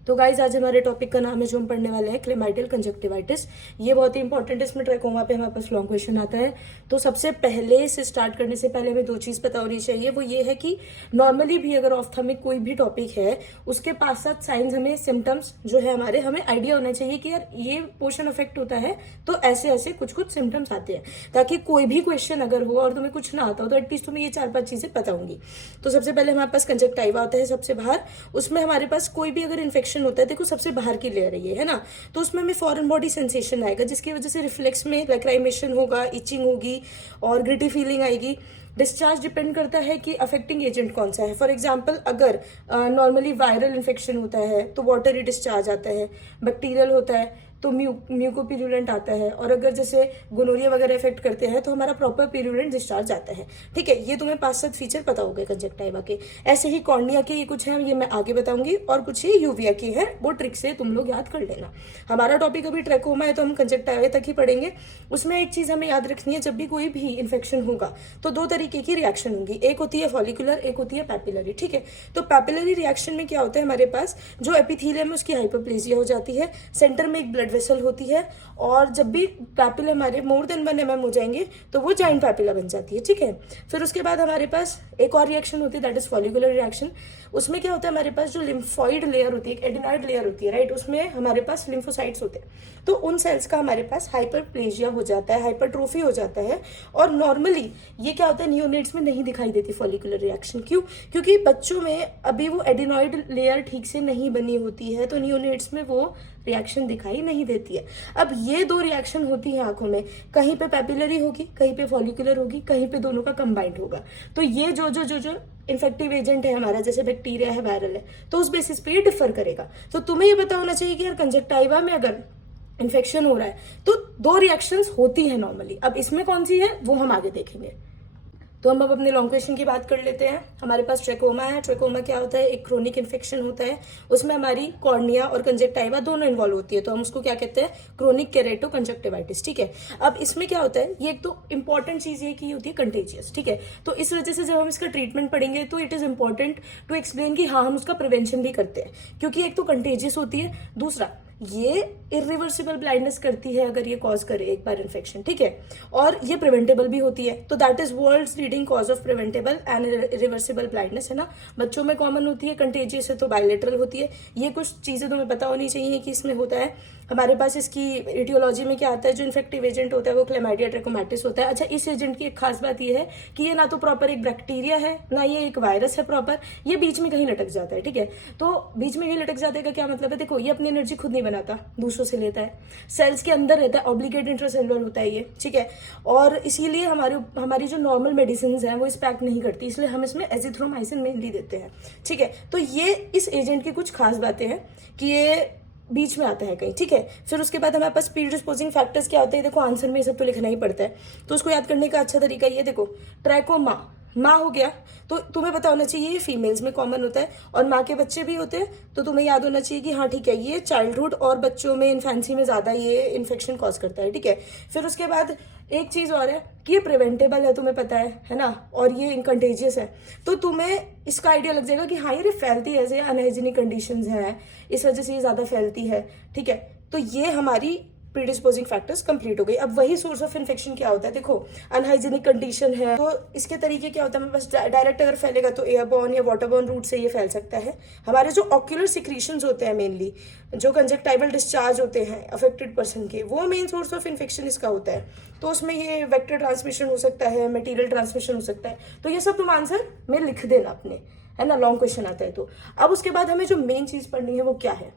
तो गाइज आज हमारे टॉपिक का नाम है जो हम पढ़ने वाले हैं क्लेमाइडियल कंजक्टिवाइटिस। ये बहुत ही इंपॉर्टेंट है, इसमें ट्रैकोमा पे हमारे पास लॉन्ग क्वेश्चन आता है। तो सबसे पहले से स्टार्ट करने से पहले हमें दो चीज पता होनी चाहिए, वो ये है कि नॉर्मली भी अगर ऑप्थेल्मिक कोई भी टॉपिक है उसके पास साथ साइंस हमें सिम्टम्स जो है हमारे हमें आइडिया होना चाहिए कि यार ये पोर्शन अफेक्ट होता है तो ऐसे ऐसे कुछ कुछ सिम्टम्स आते हैं, ताकि कोई भी क्वेश्चन अगर हो और तुम्हें कुछ ना आता हो तो एटलीस्ट तुम्हें ये 4-5 चीजें पता होंगी। तो सबसे पहले हमारे पास कंजक्टाइवा होता है सबसे बाहर। उसमें हमारे पास कोई भी अगर इन्फेक्शन होता है, देखो सबसे बाहर की लेयर है ना, तो उसमें हमें फॉरेन बॉडी सेंसेशन आएगा जिसकी वजह से रिफ्लेक्स में लैक्राइमेशन होगा, इचिंग होगी और ग्रिटी फीलिंग आएगी। डिस्चार्ज डिपेंड करता है कि अफेक्टिंग एजेंट कौन सा है। फॉर एग्जाम्पल अगर नॉर्मली वायरल इन्फेक्शन होता है तो वाटरी डिस्चार्ज आता है, बैक्टीरियल होता है तो म्यूकोपिरुलेंट आता है, और अगर जैसे गोनोरिया वगैरह इफेक्ट करते हैं तो हमारा प्रॉपर पिरुलेंट डिस्चार्ज आता है। ठीक है, ये तुम्हें 5-7 फीचर पता होगा कंजक्टाइवा के। ऐसे ही कॉर्निया के ये कुछ हैं, ये मैं आगे बताऊंगी, और कुछ ये यूविया के हैं, वो ट्रिक से तुम लोग याद कर लेना। हमारा टॉपिक अभी ट्रैकोमा है तो हम कंजक्टाइवा तक ही पढ़ेंगे। उसमें एक चीज हमें याद रखनी है, जब भी कोई भी इन्फेक्शन होगा तो दो तरीके की रिएक्शन होगी, एक होती है फॉलिकुलर, एक होती है पैपिलरी। ठीक है, तो पैपिलरी रिएक्शन में क्या होता है, हमारे पास जो एपिथेलियम है उसकी हाइपरप्लेजिया हो जाती है, सेंटर में एक ब्लड वेसल होती है, और जब भी पैपिला हमारे मोर देन 1 mm हो जाएंगे तो वो जाइंट पैपिला बन जाती है। ठीक है, फिर उसके बाद हमारे पास एक और रिएक्शन होती है, दैट इज फॉलिकुलर रिएक्शन। उसमें क्या होता है, हमारे पास जो लिम्फॉइड लेयर होती है, एक एडेनॉइड लेयर होती है, राइट, उसमें हमारे पास लिम्फोसाइट्स होते हैं, तो उन सेल्स का हमारे पास हाइपरप्लेजिया हो जाता है, हाइपरट्रोफी हो जाता है। और नॉर्मली ये क्या होता है, नियोनेट्स में नहीं दिखाई देती फॉलिकुलर रिएक्शन। क्यों? क्योंकि बच्चों में अभी वो एडेनॉइड लेयर ठीक से नहीं बनी होती है, तो नियोनेट्स में वो रिएक्शन दिखाई नहीं देती है। अब ये दो रिएक्शन होती है आंखों में, कहीं पे पैपिलरी होगी, कहीं पे फॉलिकुलर होगी, कहीं पे दोनों का कंबाइंड होगा। तो ये जो जो जो जो इन्फेक्टिव एजेंट है हमारा, जैसे बैक्टीरिया है, वायरल है, तो उस बेसिस पे ये डिफर करेगा। तो तुम्हें ये पता होना चाहिए कि यार कंजक्टाइवा में अगर इन्फेक्शन हो रहा है तो दो रिएक्शंस होती है नॉर्मली। अब इसमें कौन सी है वो हम आगे देखेंगे। तो हम अब अपने लॉन्ग क्वेश्चन की बात कर लेते हैं। हमारे पास ट्रैकोमा है। ट्रैकोमा क्या होता है, एक क्रोनिक इन्फेक्शन होता है, उसमें हमारी कॉर्निया और कंजक्टाइवा दोनों इन्वॉल्व होती है, तो हम उसको क्या कहते हैं, क्रोनिक केरेटो कंजक्टिवाइटिस। ठीक है, अब इसमें क्या होता है, ये एक तो इंपॉर्टेंट चीज ये की होती है कंटेजियस। ठीक है, तो इस वजह से जब हम इसका ट्रीटमेंट पढ़ेंगे तो it is important to explain कि हाँ हम उसका प्रिवेंशन भी करते हैं, क्योंकि एक तो कंटेजियस होती है, दूसरा ये इरिवर्सिबल ब्लाइंडनेस करती है अगर ये कॉज करे एक बार इन्फेक्शन। ठीक है, और ये प्रिवेंटेबल भी होती है, तो that is world's leading cause of preventable and irreversible blindness, है ना। बच्चों में कॉमन होती है, कंटेजियस है तो बायलेटरल होती है। ये कुछ चीजें तुम्हें पता होनी चाहिए कि इसमें होता है। हमारे पास इसकी एटियोलॉजी में क्या आता है, जो इन्फेक्टिव एजेंट होता है वो क्लेमाइडिया ट्रैकोमैटिस होता है। अच्छा, इस एजेंट की एक खास बात ये है कि ये ना तो प्रॉपर एक बैक्टीरिया है, ना ये एक वायरस है प्रॉपर, ये बीच में कहीं लटक जाता है। ठीक है, तो बीच में कहीं लटक जाने का क्या मतलब है, देखो ये अपनी एनर्जी खुद नहीं बनाता, दूसरों से लेता है, सेल्स के अंदर रहता है, ऑब्लिगेट इंट्रासेलुलर होता है ये। ठीक है, और इसीलिए हमारी जो नॉर्मल मेडिसिन है वो इस पे एक्ट नहीं करती, इसलिए हम इसमें एजिथ्रोमाइसिन मेनली देते हैं। ठीक है, तो ये इस एजेंट की कुछ खास बातें हैं कि ये बीच में आता है कहीं। ठीक है, फिर उसके बाद हमारे पास प्रीडिस्पोजिंग फैक्टर्स क्या होते हैं, देखो आंसर में ये सब तो लिखना ही पड़ता है, तो उसको याद करने का अच्छा तरीका ये देखो, ट्रैकोमा माँ हो गया तो तुम्हें पता होना चाहिए ये फीमेल्स में कॉमन होता है, और माँ के बच्चे भी होते हैं, तो तुम्हें याद होना चाहिए कि हाँ ठीक है ये चाइल्डहुड और बच्चों में इन्फेंसी में ज्यादा ये इन्फेक्शन कॉज करता है। ठीक है, फिर उसके बाद एक चीज और है कि ये प्रिवेंटेबल है, तुम्हें पता है ना, और ये इनकंटेजियस है, तो तुम्हें इसका आइडिया लग जाएगा कि हाँ ये फैलती है, ऐसे अनहाइजीनिक कंडीशंस हैं, इस वजह से ये ज्यादा फैलती है। ठीक है, तो ये हमारी प्रीडिस्पोजिंग फैक्टर्स कंप्लीट हो गई। अब वही सोर्स ऑफ इन्फेक्शन क्या होता है, देखो अनहाइजीनिक कंडीशन है तो इसके तरीके क्या होता है, बस डायरेक्ट अगर फैलेगा तो एयरबॉर्न या वाटरबॉर्न रूट से ये फैल सकता है। हमारे जो ऑक्यूलर सिक्रीशंस होते हैं मेनली, जो कंजक्टाइवल डिस्चार्ज होते हैं अफेक्टेड पर्सन के, वो मेन सोर्स ऑफ इन्फेक्शन इसका होता है, तो उसमें ये वेक्टर ट्रांसमिशन हो सकता है, मटेरियल ट्रांसमिशन हो सकता है, तो ये सब तुम आंसर में लिख देना अपने, है ना, लॉन्ग क्वेश्चन आता है तो। अब उसके बाद हमें जो मेन चीज पढ़नी है वो क्या है,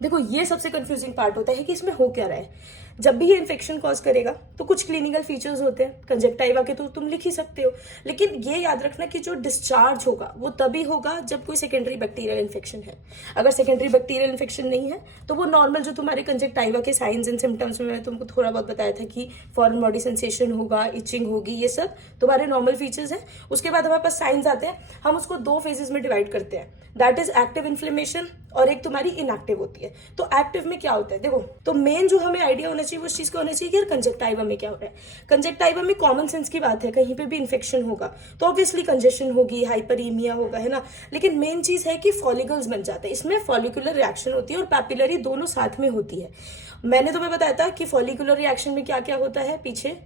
देखो ये सबसे कंफ्यूजिंग पार्ट होता है कि इसमें हो क्या रहा है। जब भी ये इन्फेक्शन कॉज करेगा तो कुछ क्लिनिकल फीचर्स होते हैं कंजक्टाइवा के, तो तुम लिख ही सकते हो, लेकिन ये याद रखना कि जो डिस्चार्ज होगा वो तभी होगा जब कोई सेकेंडरी बैक्टीरियल इन्फेक्शन है। अगर सेकेंडरी बैक्टीरियल इन्फेक्शन नहीं है तो वो नॉर्मल जो तुम्हारे कंजक्टाइवा के साइंस एंड सिम्टम्स में मैंने तुमको थोड़ा बहुत बताया था कि फॉरेन बॉडी सेंसेशन होगा, इचिंग होगी, ये सब तुम्हारे नॉर्मल फीचर्स हैं। उसके बाद हमारे पास साइंस आते हैं, हम उसको 2 फेजेस में डिवाइड करते हैं, दैट इज एक्टिव इन्फ्लेमेशन और एक तुम्हारी इनएक्टिव होती है। तो एक्टिव में क्या होता है, देखो तो मेन जो हमें आइडिया होना चाहिए वो चीज क्या होना चाहिए कि यार कंजक्टाइवा में क्या हो रहा है। कंजक्टाइवा में कॉमन सेंस की बात है, कहीं पे भी इन्फेक्शन होगा तो ऑब्वियसली कंजेशन होगी, हाइपरीमिया होगा, है ना। लेकिन मेन चीज है कि फॉलिकल्स बन जाते हैं, इसमें फॉलिकुलर रिएक्शन होती है और पैपिलरी दोनों साथ में होती है। मैंने तुम्हें बताया था कि फॉलिकुलर रिएक्शन में क्या क्या होता है पीछे।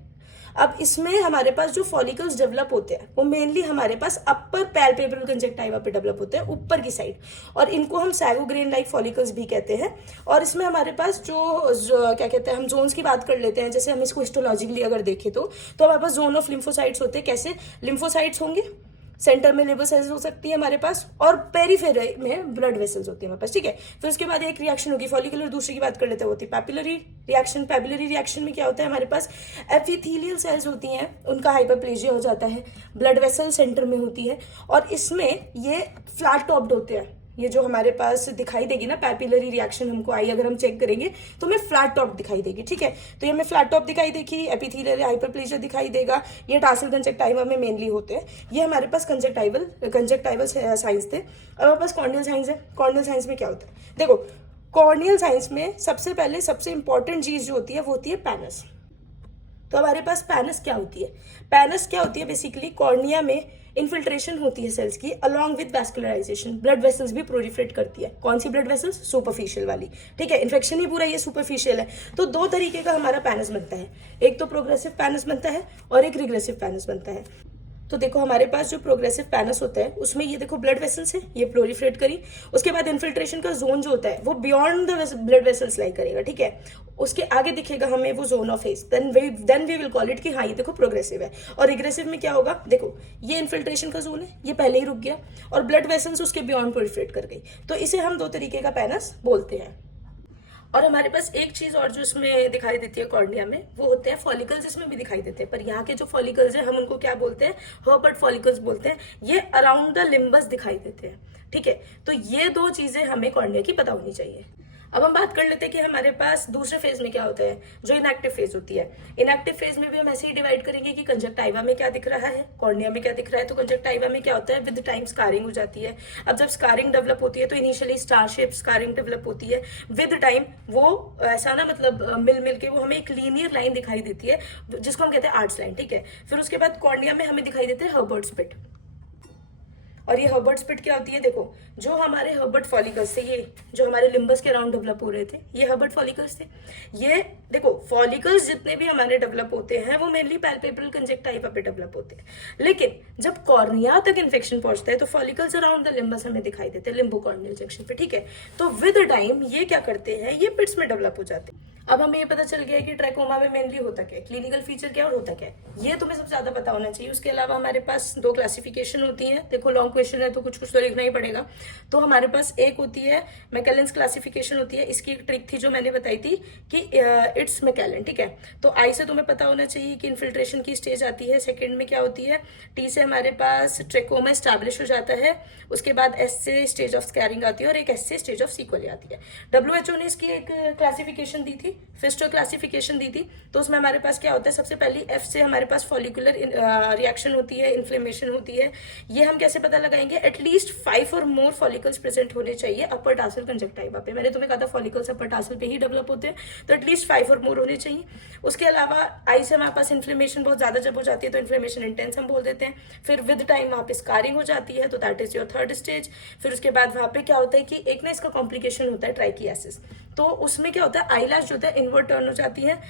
अब इसमें हमारे पास जो फॉलिकल्स डेवलप होते हैं वो मेनली हमारे पास अपर पैल्पेब्रल कंजक्टाइवा पे डेवलप होते हैं, ऊपर की साइड, और इनको हम सैगोग्रेन लाइक फॉलिकल्स भी कहते हैं। और इसमें हमारे पास जो क्या कहते हैं, हम जोन्स की बात कर लेते हैं, जैसे हम इसको हिस्टोलॉजिकली अगर देखें तो हमारे पास जोन ऑफ लिम्फोसाइट्स होते हैं। कैसे लिम्फोसाइट्स होंगे, सेंटर में लिवर सेल्स हो सकती है हमारे पास, और पेरीफेरी में ब्लड वेसल्स होती है हमारे पास, ठीक है। फिर उसके बाद एक रिएक्शन होगी फॉलिकुलर, दूसरी की बात कर लेते हैं होती है पैपिलरी रिएक्शन। पैपिलरी रिएक्शन में क्या होता है, हमारे पास एपिथेलियल सेल्स होती हैं, उनका हाइपरप्लेजिया हो जाता है, ब्लड वेसल सेंटर में होती है, और इसमें ये फ्लैट टॉप्ड होते हैं। ये जो हमारे पास दिखाई देगी ना पैपिलरी रिएक्शन हमको आई, अगर हम चेक करेंगे तो हमें फ्लैट टॉप दिखाई देगी, ठीक है। तो ये हमें फ्लैट टॉप दिखाई देगी, एपिथेलियल हाइपरप्लेजिया दिखाई देगा, ये टार्सल कंजक्टाइवा में मेनली होते हैं। ये हमारे पास कंजक्टाइवल साइंस थे। अब हमारे पास कॉर्नियल साइंस है। कॉर्नियल साइंस में क्या होता है, देखो कॉर्नियल साइंस में सबसे पहले सबसे इंपॉर्टेंट चीज जो होती है वो होती है पैनस। तो हमारे पास पैनस क्या होती है, पैनस क्या होती है, बेसिकली कॉर्निया में इन्फिल्ट्रेशन होती है सेल्स की along with vascularization, blood vessels भी प्रोलिफरेट करती है। कौन सी ब्लड वेसल्स, सुपरफिशियल वाली, ठीक है। इन्फेक्शन ही पूरा ये सुपरफिशियल है। तो दो तरीके का हमारा पैनस बनता है, एक तो प्रोग्रेसिव पैनस बनता है और एक रिग्रेसिव पैनस बनता है। तो देखो हमारे पास जो प्रोग्रेसिव पैनस होता है उसमें ये देखो ब्लड वेसल्स है, ये प्रोलिफरेट करी, उसके बाद इन्फिल्ट्रेशन का जोन जो होता है वो beyond the blood vessels lie करेगा, ठीक है। उसके आगे दिखेगा हमें वो zone of face, then we will call it कि हाँ ये देखो प्रोग्रेसिव है। और रिग्रेसिव में क्या होगा, देखो ये इन्फिल्ट्रेशन का जोन है, ये पहले ही रुक गया और ब्लड वेसल्स उसके बियॉन्ड प्रोलिफरेट कर गई। तो इसे हम दो तरीके का पैनस बोलते हैं। और हमारे पास एक चीज और जो इसमें दिखाई देती है कॉर्निया में, वो होते हैं फॉलिकल्स, इसमें भी दिखाई देते हैं, पर यहाँ के जो फॉलिकल्स है हम उनको क्या बोलते हैं, हर्बर्ट फॉलिकल्स बोलते हैं। ये अराउंड द लिम्बस दिखाई देते हैं, ठीक है। तो ये दो चीजें हमें कॉर्निया की पता होनी चाहिए। अब हम बात कर लेते हैं कि हमारे पास दूसरे फेज में क्या होता है, जो इनएक्टिव फेज होती है। इनएक्टिव फेज में भी हम ऐसे ही डिवाइड करेंगे कि कंजक्टाइवा में क्या दिख रहा है, कॉर्निया में क्या दिख रहा है। तो कंजक्टाइवा में क्या होता है, विद टाइम स्कारिंग हो जाती है। अब जब स्कारिंग डेवलप होती है तो initially star shape scarring develop होती है, विद टाइम वो ऐसा ना मतलब मिल के वो हमें एक लीनियर लाइन दिखाई देती है जिसको हम कहते हैं आर्ट्स लाइन, ठीक है। फिर उसके बाद कॉर्निया में हमें दिखाई देते हैं हर्बर्ट स्पिट। और ये हर्बर्ट स्पिट क्या होती है, देखो जो हमारे हर्बर्ट फॉलिकल्स थे, ये जो हमारे लिम्बस के अराउंड डेवलप हो रहे थे, ये हर्बर्ट फॉलिकल्स थे। ये देखो फॉलिकल्स जितने भी हमारे डेवलप होते हैं वो मेनली पैल्पेब्रल कंजक्टाइवा पे डेवलप होते हैं, लेकिन जब कॉर्निया तक इन्फेक्शन पहुंचता है तो फॉलिकल्स अराउंड द लिम्बस हमें दिखाई देते हैं लिम्बो कॉर्नियल जंक्शन पे, ठीक है। तो विद टाइम ये क्या करते हैं, ये पिट्स में डेवलप हो जाते हैं। अब हमें ये पता चल गया कि ट्रैकोमा में मेनली होता क्या है, क्लिनिकल फीचर क्या और होता क्या है, ये तुम्हें सबसे ज्यादा पता होना चाहिए। उसके अलावा हमारे पास दो क्लासिफिकेशन होती है, देखो लॉन्ग क्वेश्चन है तो कुछ कुछ तो लिखना ही पड़ेगा। तो हमारे पास एक होती है मैकेलेंस क्लासिफिकेशन होती है, इसकी एक ट्रिक थी जो मैंने बताई थी कि इट्स मैकेलेन, ठीक है। तो आई से तुम्हें पता होना चाहिए कि इन्फिल्ट्रेशन की स्टेज आती है, सेकेंड में क्या होती है, टी से हमारे पास ट्रैकोमा स्टैब्लिश हो जाता है, उसके बाद एस से स्टेज ऑफ स्कैरिंग आती है और एक एस से स्टेज ऑफ सीक्वल आती है। WHO ने इसकी एक क्लासिफिकेशन दी थी, फिस्टो क्लासिफिकेशन दी थी। तो उसमें हमारे पास क्या होता है, सबसे पहली एफ से हमारे पास फॉलिकुलर रिएक्शन होती है, इन्फ्लेमेशन होती है। ये हम कैसे पता लगाएंगे, एटलीस्ट 5 और मोर फॉलिकल्स प्रेजेंट होने चाहिए अपर टार्सल कंजक्टाइवा पे। मैंने तुम्हें कहा था फॉलिकल्स अपर टार्सल पे ही डेवलप होते हैं, तो एटलीस्ट 5 और मोर होने चाहिए। उसके अलावा आई से हमारे पास इन्फ्लेमेशन बहुत ज्यादा जब हो जाती है तो इन्फ्लेमेशन इंटेंस हम बोल देते हैं। फिर विद टाइम वहाँ पे स्कारिंग हो जाती है, तो that is your third stage. फिर उसके बाद वहाँ पे क्या होता है कि एक ना इसका कॉम्प्लिकेशन होता है ट्राइकियासिस, तो उसमें क्या होता है आईलैश जो होता है इनवर्ट टर्न हो जाती है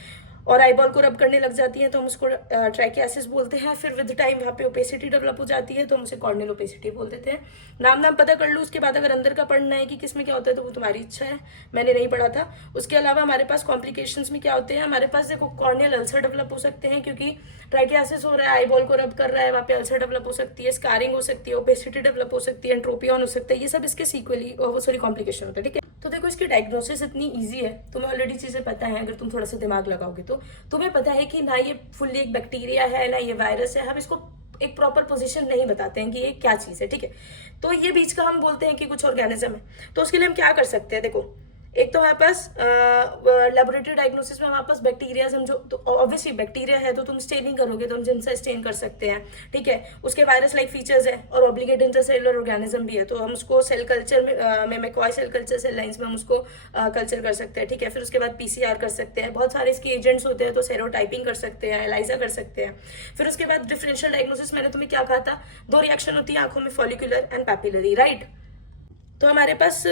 और आईबॉल को रब करने लग जाती है, तो हम उसको ट्राइकियासिस बोलते हैं। फिर विद टाइम वहाँ पे ओपेसिटी डेवलप हो जाती है तो हम उसे कॉर्नियल ओपेसिटी बोल देते हैं। नाम पता कर लो, उसके बाद अगर अंदर का पढ़ना है कि किसमें क्या होता है तो वो तुम्हारी इच्छा है, मैंने नहीं पढ़ा था। उसके अलावा हमारे पास कॉम्प्लिकेशंस में क्या होते हैं, हमारे पास देखो कॉर्नियल अल्सर डेवलप हो सकते हैं, क्योंकि ट्राइकियासिस हो रहा है, आईबॉल को रब कर रहा है, वहाँ पे अल्सर डेवलप हो सकती है, स्कारिंग हो सकती है, ओपेसिटी डेवलप हो सकती है, एंट्रोपियन हो सकता है, ये सब इसके सीक्वली कॉम्प्लिकेशन होता है, ठीक है। तो देखो इसकी डायग्नोसिस इतनी इजी है, तुम्हें ऑलरेडी चीजें पता है, अगर तुम थोड़ा सा दिमाग लगाओगे तो तुम्हें पता है कि ना ये फुल्ली एक बैक्टीरिया है ना ये वायरस है, हम इसको एक प्रॉपर पोजीशन नहीं बताते हैं कि ये क्या चीज है, ठीक है। तो ये बीच का हम बोलते हैं कि कुछ ऑर्गेनिज्म है। तो उसके लिए हम क्या कर सकते हैं, देखो एक तो हमारे पास लेबोरेटरी डायग्नोसिस में हमारे पास बैक्टीरिया, समझो तो ऑब्वियसली बैक्टीरिया है तो तुम स्टेन नहीं करोगे, तो हम जिनसे स्टेन कर सकते हैं, ठीक है। उसके वायरस लाइक फीचर्स है और ऑब्लिगेट इंटरसेलुलर ऑर्गेनिज्म भी है, तो हम उसको सेल कल्चर में McCoy cell culture cell lines में हम उसको कल्चर कर सकते हैं, ठीक है। फिर उसके बाद पीसीआर कर सकते हैं, बहुत सारे इसके एजेंट्स होते हैं, तो सेरोटाइपिंग कर सकते हैं, एलाइजा कर सकते हैं। फिर उसके बाद डिफरेंशियल डायग्नोसिस, मैंने तुम्हें क्या कहा था, दो रिएक्शन होती है आंखों में, फॉलिकुलर एंड पैपिलरी, राइट। तो हमारे पास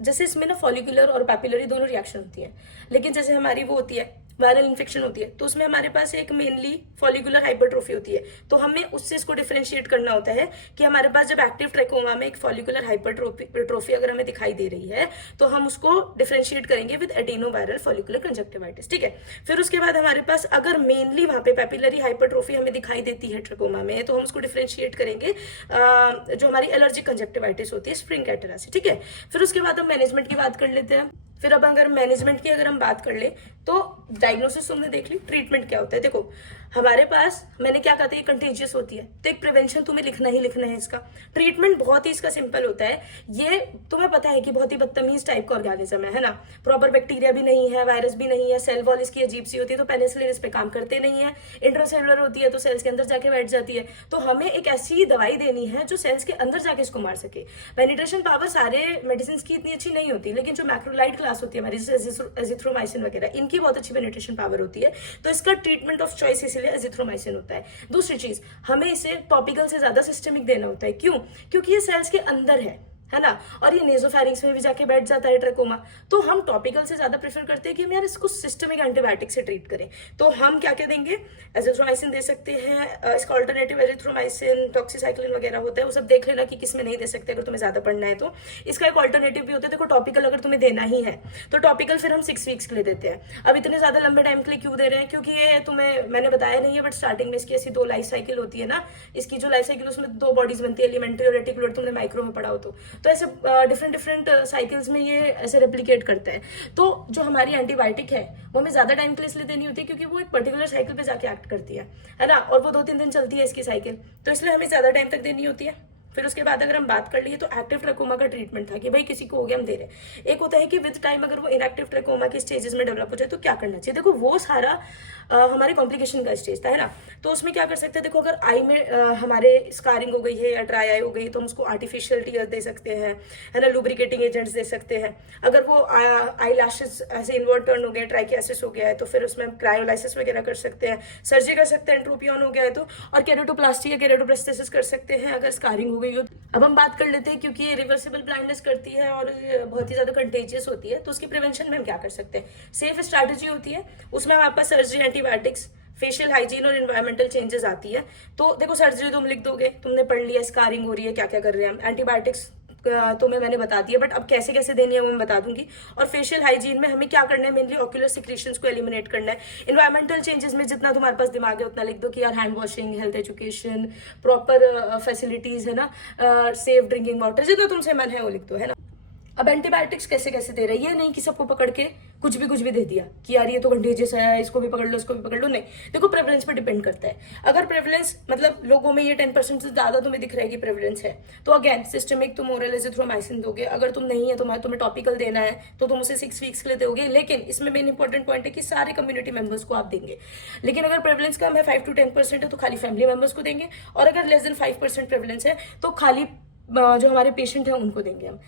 जैसे इसमें ना फॉलिकुलर और पैपिलरी दोनों रिएक्शन होती है, लेकिन जैसे हमारी वो होती है वायरल इन्फेक्शन होती है, तो उसमें हमारे पास एक मेनली फॉलिकुलर हाइपरट्रोफी होती है, तो हमें उससे इसको डिफरेंशिएट करना होता है कि हमारे पास जब एक्टिव ट्रैकोमा में एक फॉलिकुलर हाइपरट्रोफी अगर हमें दिखाई दे रही है, तो हम उसको डिफरेंशिएट करेंगे विद एडिनोवायरल फॉलिकुलर कंजक्टिवाइटिस, ठीक है। फिर उसके बाद हमारे पास अगर मेनली वहां पे पैपिलरी हाइपरट्रोफी हमें दिखाई देती है ट्रैकोमा में, तो हम उसको डिफरेंशिएट करेंगे जो हमारी एलर्जिक कंजक्टिवाइटिस होती है, स्प्रिंग कैटरा से, ठीक है। फिर उसके बाद हम मैनेजमेंट की बात कर लेते हैं। फिर अब अगर मैनेजमेंट की अगर हम बात कर ले, तो डायग्नोसिस तुमने देख ली, ट्रीटमेंट क्या होता है। देखो हमारे पास मैंने क्या कहा था, ये कंटेजियस होती है, तो एक प्रिवेंशन तुम्हें लिखना ही लिखना है इसका। ट्रीटमेंट बहुत ही इसका सिंपल होता है, ये तुम्हें पता है कि बहुत ही बदतमीज टाइप का ऑर्गेनिज्म है ना, प्रॉपर बैक्टीरिया भी नहीं है, वायरस भी नहीं है, सेल वॉल इसकी अजीब सी होती है, तो पेनिसिलिन इस पे काम करते नहीं है, इंट्रासेलुलर होती है तो सेल्स के अंदर जाके बैठ जाती है, तो हमें एक ऐसी दवाई देनी है जो सेल्स के अंदर जाके इसको मार सके। पेनिट्रेशन पावर सारे मेडिसिन की इतनी अच्छी नहीं होती, लेकिन जो मैक्रोलाइड क्लास होती है हमारी, जैसे एजिथ्रोमाइसिन वगैरह, इनकी बहुत अच्छी पेनिट्रेशन पावर होती है, तो इसका ट्रीटमेंट ऑफ चॉइस इसलिए एजिथ्रोमाइसिन होता है। दूसरी चीज, हमें इसे टॉपिकल से ज्यादा सिस्टेमिक देना होता है, क्यों? क्योंकि ये सेल्स के अंदर है ना, और ये नेजोफेरिंग्स में भी जाके बैठ जाता है ट्रैकोमा, तो हम टॉपिकल से ज्यादा प्रेफर करते हैं कि हम यार इसको सिस्टमिक एंटीबायोटिक से ट्रीट करें। तो हम क्या क्या देंगे, एजिथ्रोमाइसिन दे सकते हैं, इसका ऑल्टरनेटिव एजिथ्रोमाइसिन, टॉक्सीसाइक्लिन वगैरह होता है, वो सब देख लेना कि किस में नहीं दे सकते, अगर तुम्हें ज्यादा पढ़ना है तो। इसका एक ऑल्टरनेटिव भी होता है, देखो टॉपिकल अगर तुम्हें देना ही है तो टॉपिकल फिर हम 6 वीक्स के लिए देते हैं। अब इतने ज्यादा लंबे टाइम के लिए क्यों दे रहे हैं, क्योंकि ये तुम्हें मैंने बताया नहीं है, बट स्टार्टिंग में इसकी ऐसी 2 लाइफ साइकिल होती है ना, इसकी जो लाइफ साइकिल उसमें 2 बॉडीज बनती है, एलिमेंट्री और रेटिकुलर, तुमने माइक्रो में पढ़ा हो तो ऐसे डिफरेंट साइकिल्स में ये ऐसे रेप्लिकेट करता है। तो जो हमारी एंटीबायोटिक है वो हमें ज्यादा टाइम के लिए इसलिए देनी होती है क्योंकि वो एक पर्टिकुलर साइकिल पे जाके एक्ट करती है ना, और वो 2-3 दिन चलती है इसकी साइकिल, तो इसलिए हमें ज्यादा टाइम तक देनी होती है। फिर उसके बाद अगर हम बात कर लिए तो एक्टिव ट्रैकोमा का ट्रीटमेंट था कि भाई किसी को हो गया हम दे रहे हैं। एक होता है कि विद टाइम अगर वो इनएक्टिव ट्रैकोमा के स्टेजेस में डेवलप हो जाए तो क्या करना चाहिए। देखो वो सारा हमारे कॉम्प्लिकेशन का स्टेज था, है ना, तो उसमें क्या कर सकते हैं। देखो अगर आई में हमारे स्कारिंग हो गई है या ड्राई आई हो गई तो हम उसको आर्टिफिशियल टीयर्स दे सकते हैं, है ना, लुब्रिकेटिंग एजेंट्स दे सकते हैं। अगर वो आई लैशेस ऐसे इन्वर्ट टर्न हो गया, ट्राइकियासिस हो गया है, तो फिर उसमें क्रायोलाइसिस वगैरह कर सकते हैं, सर्जरी कर सकते हैं एंट्रोपियन हो गया है तो, और केरेटोप्लास्टी या केरेटोप्रेस्टेसिस कर सकते हैं अगर स्कारिंग हो गई हो। अब हम बात कर लेते हैं, क्योंकि ये रिवर्सिबल ब्लाइंडनेस करती है और बहुत ही ज्यादा कंटेजियस होती है, तो उसकी प्रिवेंशन में हम क्या कर सकते हैं। सेफ स्ट्रैटेजी होती है, उसमें हमारे पास सर्जरी, एंटीबायोटिक्स, फेशियल हाइजीन और एनवायरमेंटल चेंजेस आती है। तो देखो सर्जरी तुम लिख दोगे, तुमने पढ़ लिया, स्कारिंग हो रही है, क्या क्या कर रहे हैं हम, एंटीबायोटिक्स तो मैंने बता दिया, बट अब कैसे कैसे देनी है वो मैं बता दूंगी। और फेशियल हाइजीन में हमें क्या करना है, मेनली ऑक्यूलर सिक्रीशंस को एलिमिनेट करना है। एनवायरमेंटल चेंजेस में जितना तुम्हारे पास दिमाग है उतना लिख दो कि यार hand washing, health education, proper facilities, है ना, सेफ ड्रिंकिंग वाटर, जितना तुमसे मन है वो लिख दो, है ना। अब एंटीबायोटिक्स कैसे कैसे दे रही है, नहीं कि सबको पकड़ के कुछ भी दे दिया कि यार ये तो कंटेजियस है, इसको भी पकड़ लो, इसको भी पकड़ लो, नहीं। देखो प्रेवलेंस पे डिपेंड करता है। अगर प्रेवलेंस मतलब लोगों में ये 10% से ज्यादा तुम्हें दिख रहा है कि प्रेवलेंस है, तो अगेन सिस्टमिक तुम ओरल एजिथ्रोमाइसिन दोगे। अगर तुम नहीं है, तुम्हें टॉपिकल देना है तो तुम उसे 6 वीक्स के लिए दोगे, लेकिन इसमें मेन इंपॉर्टेंट पॉइंट है कि सारे कम्युनिटी मेंबर्स को आप देंगे। लेकिन अगर प्रेवलेंस कम है, 5 to 10% है, तो खाली फैमिली मेंबर्स को देंगे, और अगर लेस देन 5% प्रेवलेंस है तो खाली जो हमारे पेशेंट है उनको देंगे हम।